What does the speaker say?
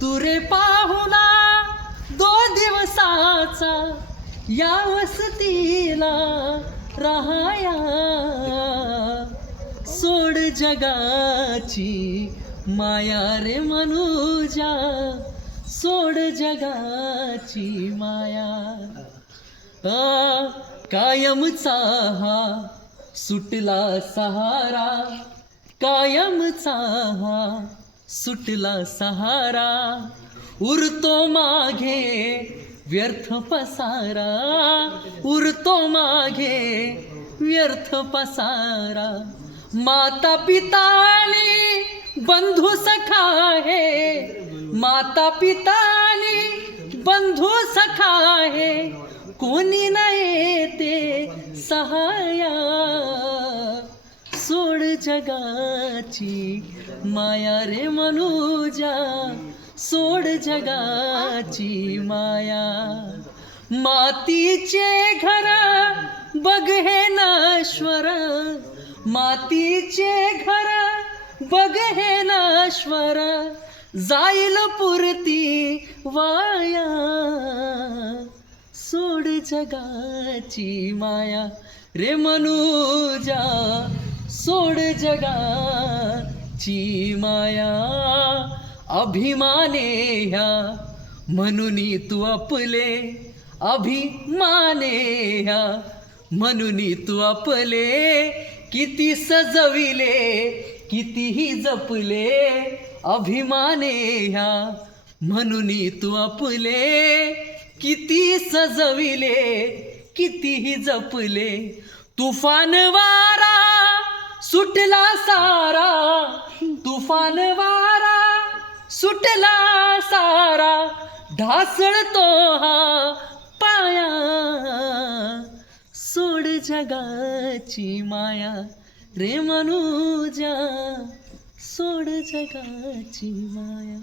तुरे पाहुणा दो दिवसाचा या वसतीला राहाया. सोड जगाची माया रे मनुजा सोड जगाची माया. आ, कायमचा हा सुटला सहारा कायमचा हा सुटला सहारा उरतो मागे व्यर्थ पसारा. उरतो मागे व्यर्थ पसारा. माता पितानी बंधू सखा है. माता पितानी बंधू सखा है. कोणी नाही ते सहारा. जगाची माया रे मनुजा सोड जगाची माया. मातीचे घर बघ हे नाश्वर मातीचे घर बघ हे नाश्वर जाईल पुरती वाया. सोड जगाची माया रे मनुजा सोड जगाची माया अभिमाने ह्या. म्हणून तू आपले अभिमाने ह्या. म्हणून तू आपले किती सजविले कितीही जपले अभिमाने ह्या. म्हणून तू आपले किती सजविले कितीही जपले. तुफानवा सुटला सारा तुफान वारा सुटला सारा ढासळतो हा पाया. सोड जगाची माया रे मनुजा सोड जगाची माया.